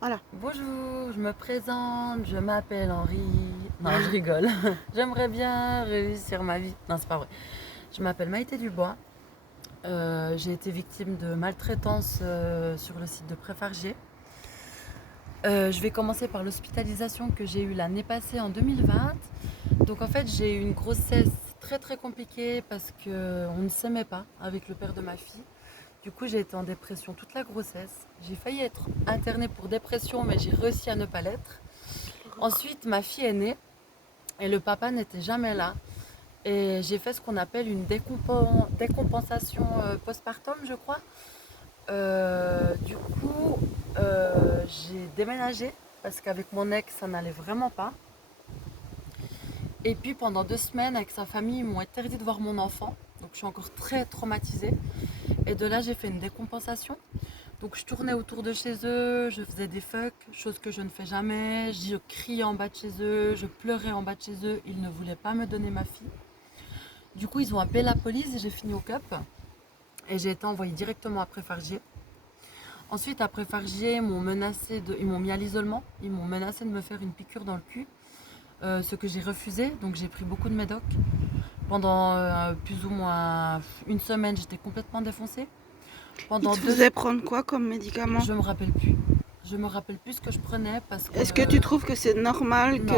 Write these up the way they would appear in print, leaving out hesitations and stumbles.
Voilà. Bonjour, je me présente, je m'appelle Henri. Non, je rigole. J'aimerais bien réussir ma vie. Non, c'est pas vrai. Je m'appelle Maïté Dubois. J'ai été victime de maltraitance sur le site de Préfargier. Je vais commencer par l'hospitalisation que j'ai eue l'année passée en 2020. Donc en fait, j'ai eu une grossesse très très compliquée parce qu'on ne s'aimait pas avec le père de ma fille. Du coup, j'ai été en dépression toute la grossesse. J'ai failli être internée pour dépression, mais j'ai réussi à ne pas l'être. Ensuite, ma fille est née et le papa n'était jamais là. Et j'ai fait ce qu'on appelle une décompensation postpartum, je crois. Du coup, j'ai déménagé parce qu'avec mon ex, ça n'allait vraiment pas. Et puis pendant 2 semaines, avec sa famille, ils m'ont interdit de voir mon enfant. Donc je suis encore très traumatisée. Et de là, j'ai fait une décompensation. Donc je tournais autour de chez eux, je faisais des fucks, chose que je ne fais jamais. Je criais en bas de chez eux, je pleurais en bas de chez eux. Ils ne voulaient pas me donner ma fille. Du coup, ils ont appelé la police et j'ai fini au CUP. Et j'ai été envoyée directement après Fargier. Ensuite, après Fargier, ils m'ont mis à l'isolement. Ils m'ont menacé de me faire une piqûre dans le cul. Ce que j'ai refusé. Donc j'ai pris beaucoup de médoc. Pendant plus ou moins une semaine, j'étais complètement défoncée. Il Pendant te deux... faisait prendre quoi comme médicament? Je me rappelle plus. Je me rappelle plus ce que je prenais parce que Est-ce que tu trouves que c'est normal non,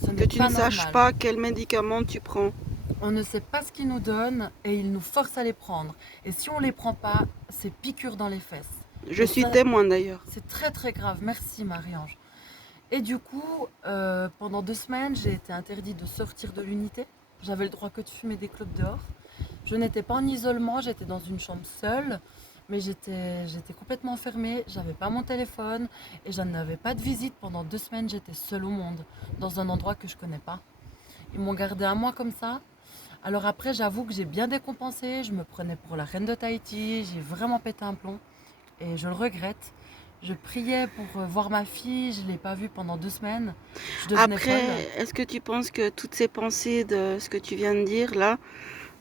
ce que n'est tu ne pas saches normal. pas quel médicament tu prends? On ne sait pas ce qu'ils nous donnent et ils nous forcent à les prendre. Et si on les prend pas, c'est piqûre dans les fesses. Je Et suis ça, témoin d'ailleurs. c'est très très grave. Merci Marie-Ange. Et du coup, pendant 2 semaines, j'ai été interdite de sortir de l'unité. J'avais le droit que de fumer des clopes dehors. Je n'étais pas en isolement, j'étais dans une chambre seule, mais j'étais complètement enfermée, j'avais pas mon téléphone et je n'avais pas de visite. Pendant 2 semaines, j'étais seule au monde, dans un endroit que je connais pas. Ils m'ont gardée un mois comme ça. Alors après, j'avoue que j'ai bien décompensé, je me prenais pour la reine de Tahiti, j'ai vraiment pété un plomb et je le regrette. Je priais pour voir ma fille, je ne l'ai pas vue pendant 2 semaines, je devenais Après, folle. est-ce que tu penses que toutes ces pensées de ce que tu viens de dire là,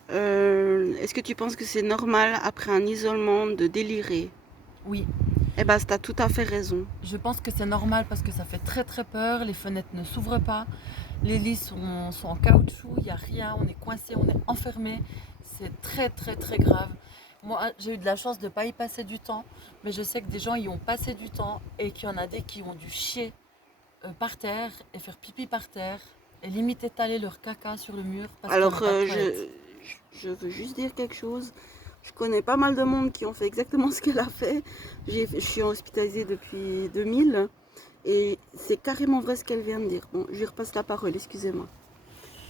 est-ce que tu penses que c'est normal après un isolement de délirer? Oui, Eh ben, t'as tout à fait raison. je pense que c'est normal parce que ça fait très très peur, les fenêtres ne s'ouvrent pas, les lits sont en caoutchouc, il n'y a rien, on est coincé, on est enfermé, c'est très très très grave. Moi j'ai eu de la chance de ne pas y passer du temps, mais je sais que des gens y ont passé du temps et qu'il y en a des qui ont dû chier par terre et faire pipi par terre et limite étaler leur caca sur le mur parce qu'il n'y Alors, avait pas de toilette. je veux juste dire quelque chose. Je connais pas mal de monde qui ont fait exactement ce qu'elle a fait. Je suis hospitalisée depuis 2000 et c'est carrément vrai ce qu'elle vient de dire. Bon, je lui repasse la parole, excusez-moi.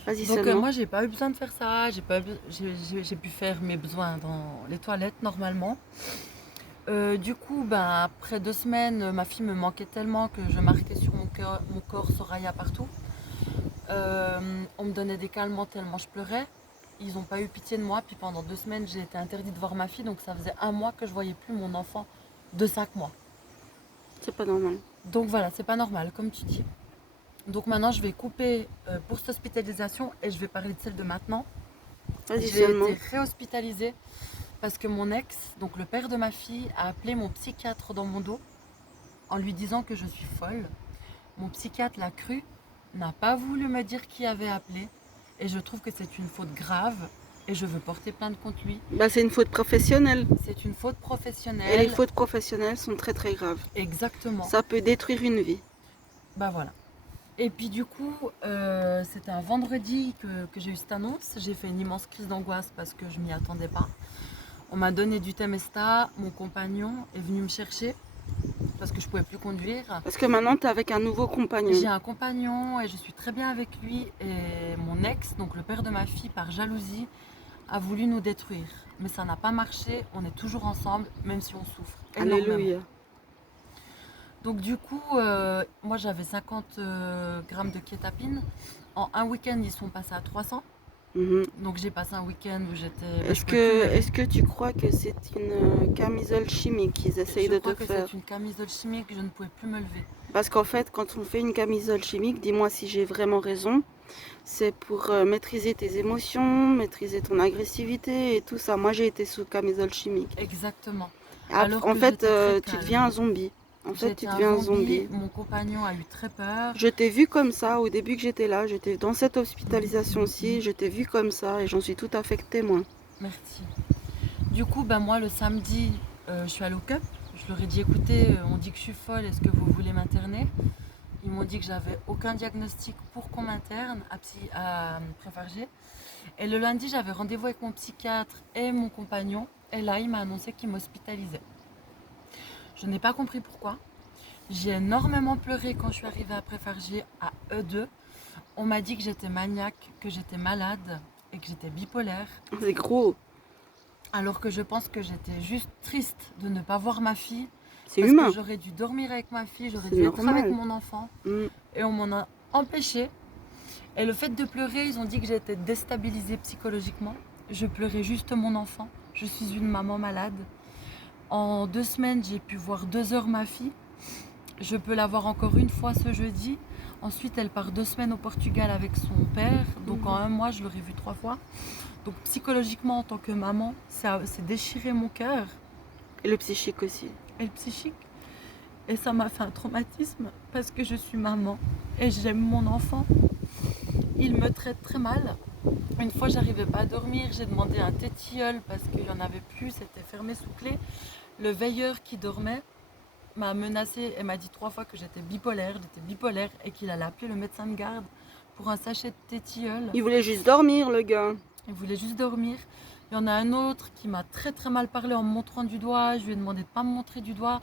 Vas-y Donc seulement. moi j'ai pas eu besoin de faire ça, j'ai pu faire mes besoins dans les toilettes normalement. Du coup, ben, après 2 semaines, ma fille me manquait tellement que je marquais sur mon corps Soraya partout. On me donnait des calmants tellement je pleurais. Ils n'ont pas eu pitié de moi. Puis pendant 2 semaines, j'ai été interdite de voir ma fille. Donc ça faisait un mois que je voyais plus mon enfant de 5 mois. C'est pas normal. Donc voilà, c'est pas normal, comme tu dis. Donc maintenant, je vais couper pour cette hospitalisation et je vais parler de celle de maintenant. Vas-y J'ai été seulement. réhospitalisée parce que mon ex, donc le père de ma fille, a appelé mon psychiatre dans mon dos en lui disant que je suis folle. Mon psychiatre l'a cru, n'a pas voulu me dire qui avait appelé et je trouve que c'est une faute grave et je veux porter plainte contre lui. Bah, c'est une faute professionnelle. C'est une faute Et les professionnelle, fautes professionnelles sont très très graves. exactement. Ça peut détruire une vie. Bah voilà. Et puis du coup, c'était un vendredi que j'ai eu cette annonce. J'ai fait une immense crise d'angoisse parce que je m'y attendais pas. On m'a donné du Temesta, mon compagnon est venu me chercher parce que je pouvais plus conduire. Parce que maintenant, t'es avec un nouveau compagnon. J'ai un compagnon et je suis très bien avec lui et mon ex, donc le père de ma fille, par jalousie, a voulu nous détruire. Mais ça n'a pas marché, on est toujours ensemble, même si on souffre énormément. Alléluia. Donc du coup, moi j'avais 50 grammes de kétapine. En un week-end, ils sont passés à 300. Mhm. Donc j'ai passé un week-end où je Est-ce pouvais plus que, lever. est-ce que tu crois que c'est une camisole chimique qu'ils essayent Je de crois te que faire? c'est une camisole chimique, je ne pouvais plus me lever. Parce qu'en fait, quand on fait une camisole chimique, dis-moi si j'ai vraiment raison, c'est pour maîtriser tes émotions, maîtriser ton agressivité et tout ça. Moi, j'ai été sous camisole chimique. Exactement. En Alors que fait, j'étais très tu deviens calme. un zombie. En J'ai fait, tu été deviens un un zombie. zombie. Mon compagnon a eu très peur. Je t'ai vu comme ça au début que j'étais là. J'étais dans cette hospitalisation-ci. Je t'ai vu comme ça et j'en suis tout à fait témoin. Merci. Du coup, ben moi, le samedi, je suis allée au CUP. Je leur ai dit, écoutez, on dit que je suis folle, est-ce que vous voulez m'interner? Ils m'ont dit que j'avais aucun diagnostic pour qu'on m'interne à Préfargé. Et le lundi, j'avais rendez-vous avec mon psychiatre et mon compagnon. Et là, il m'a annoncé qu'il m'hospitalisait. Je n'ai pas compris pourquoi. J'ai énormément pleuré quand je suis arrivée à Préfargé à E2. On m'a dit que j'étais maniaque, que j'étais malade et que j'étais bipolaire. C'est gros. Alors que je pense que j'étais juste triste de ne pas voir ma fille. C'est Parce humain. que j'aurais dû dormir avec ma fille, j'aurais C'est dû être avec normal. mon enfant. Mm. Et on m'en a empêché. Et le fait de pleurer, ils ont dit que j'étais déstabilisée psychologiquement. Je pleurais juste mon enfant. Je suis une maman malade. En 2 semaines, j'ai pu voir 2 heures ma fille. Je peux la voir encore une fois ce jeudi. Ensuite, elle part 2 semaines au Portugal avec son père. Donc en 1 mois, je l'aurai vue 3 fois. Donc psychologiquement, en tant que maman, c'est déchiré mon cœur. Et le psychique aussi. Et le psychique. Et ça m'a fait un traumatisme parce que je suis maman et j'aime mon enfant. Il me traite très mal. Une fois, j'arrivais pas à dormir, j'ai demandé un tétilleul parce qu'il n'y en avait plus, c'était fermé sous clé. Le veilleur qui dormait m'a menacé et m'a dit 3 fois que j'étais bipolaire et qu'il allait appeler le médecin de garde pour un sachet de tétilleul. Il voulait juste dormir, le gars. Il voulait juste dormir. Il y en a un autre qui m'a très très mal parlé en me montrant du doigt. Je lui ai demandé de ne pas me montrer du doigt.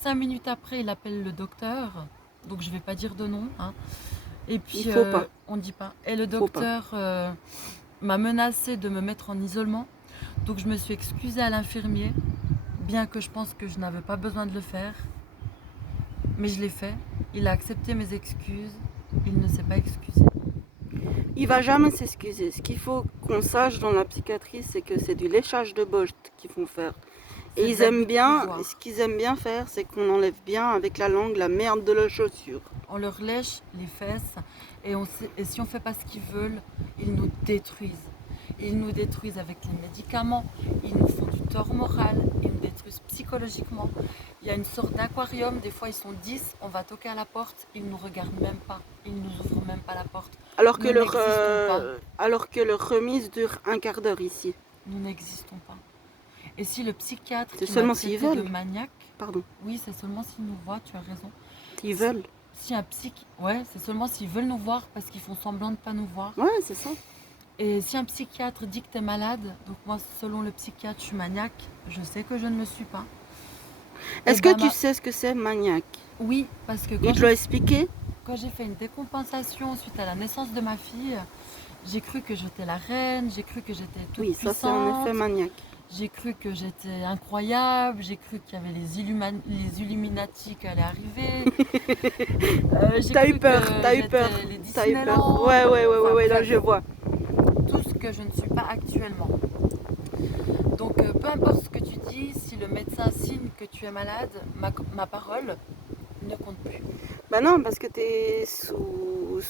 5 minutes après, il appelle le docteur. Donc je ne vais pas dire de nom. Hein. Et puis, Il faut pas. on ne dit pas. Et le Faut pas. docteur m'a menacé de me mettre en isolement. Donc je me suis excusée à l'infirmier, bien que je pense que je n'avais pas besoin de le faire. Mais je l'ai fait. Il a accepté mes excuses. Il ne s'est pas excusé. Il va jamais s'excuser. Ce qu'il faut qu'on sache dans la psychiatrie, c'est que c'est du léchage de botte qu'ils font faire. C'est Et de ils l'abus aiment de bien, pouvoir. ce qu'ils aiment bien faire, c'est qu'on enlève bien avec la langue la merde de la chaussure. On leur lèche les fesses et si on ne fait pas ce qu'ils veulent, ils nous détruisent. Ils nous détruisent avec les médicaments, ils nous font du tort moral, ils nous détruisent psychologiquement. Il y a une sorte d'aquarium, des fois ils sont 10, on va toquer à la porte, ils ne nous regardent même pas, ils ne nous ouvrent même pas la porte. Alors que, Nous n'existons pas. alors que leur remise dure un quart d'heure ici. Nous n'existons pas. Et si le psychiatre C'est qui seulement m'a s'ils traité de veulent. maniaque, Pardon. oui c'est seulement s'ils nous voient, tu as raison. Ils veulent. Si un ouais, c'est seulement s'ils veulent nous voir parce qu'ils font semblant de ne pas nous voir. Ouais, c'est ça. Et si un psychiatre dit que tu es malade, donc moi selon le psychiatre je suis maniaque, je sais que je ne le suis pas. Est-ce Et que ben, tu sais ce que c'est maniaque? Oui, parce que Il te l'a expliqué? quand j'ai fait une décompensation suite à la naissance de ma fille, j'ai cru que j'étais la reine, j'ai cru que j'étais toute Oui, ça c'est en effet puissante, maniaque. j'ai cru que j'étais incroyable, j'ai cru qu'il y avait les Illuminati qui allaient arriver. J'ai T'as cru eu peur, que t'as eu j'étais peur, les t'as eu peur. Disneyland. Ouais, là Bref, je vois. tout ce que je ne suis pas actuellement. Donc peu importe ce que tu dis, si le médecin signe que tu es malade, ma parole ne compte plus. Bah non, parce que t'es sous...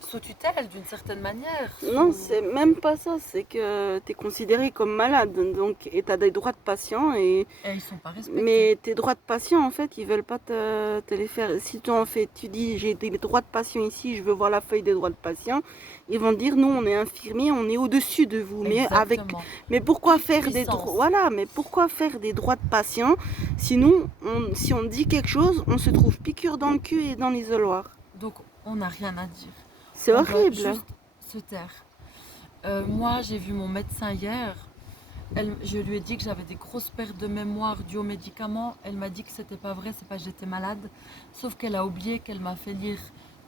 Sous tutelle d'une certaine manière. Non, sous- c'est même pas ça, c'est que t'es considéré comme malade, donc, et t'as des droits de patient, Et ils sont pas respectés. mais tes droits de patient, en fait, ils veulent pas te les faire. Si tu en fais, tu dis, j'ai des droits de patient ici, je veux voir la feuille des droits de patient, ils vont te dire, nous, on est infirmier, on est au-dessus de vous, Exactement. mais pourquoi Toute faire des puissance. droits, voilà, mais pourquoi faire des droits de patient, sinon, si on dit quelque chose, on se trouve piqûre dans le cul et dans l'isoloir. Donc on n'a rien à dire. C'est On doit horrible. juste se taire. Moi j'ai vu mon médecin hier. Je lui ai dit que j'avais des grosses pertes de mémoire dues aux médicaments. Elle m'a dit que c'était pas vrai, c'est pas que j'étais malade. Sauf qu'elle a oublié qu'elle m'a fait lire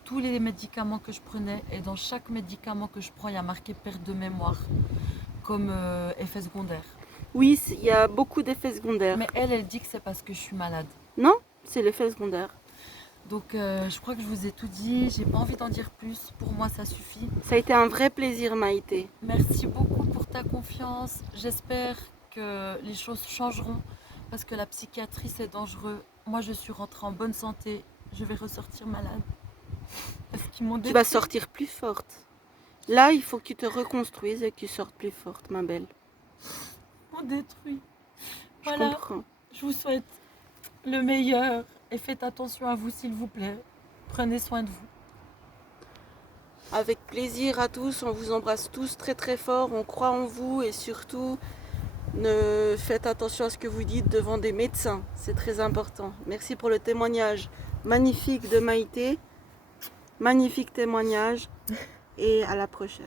tous les médicaments que je prenais. Et dans chaque médicament que je prends, il y a marqué perte de mémoire comme effet secondaire. Oui, il y a beaucoup d'effets secondaires. Mais elle dit que c'est parce que je suis malade. Non, c'est l'effet secondaire. Donc je crois que je vous ai tout dit. J'ai pas envie d'en dire plus. Pour moi, ça suffit. Ça a été un vrai plaisir, Maïté. Merci beaucoup pour ta confiance. J'espère que les choses changeront parce que la psychiatrie c'est dangereux. Moi je suis rentrée en bonne santé. Je vais ressortir malade. Parce qu'ils m'ont Tu vas détruit. sortir plus forte. Là, il faut que tu te reconstruises et que tu sortes plus forte, ma belle. Ils m'ont détruit. Je Voilà. comprends. Je vous souhaite le meilleur Et faites attention à vous, s'il vous plaît. Prenez soin de vous. Avec plaisir à tous, on vous embrasse tous très très fort, on croit en vous et surtout faites attention à ce que vous dites devant des médecins, c'est très important. Merci pour le témoignage magnifique de Maïté, magnifique témoignage et à la prochaine.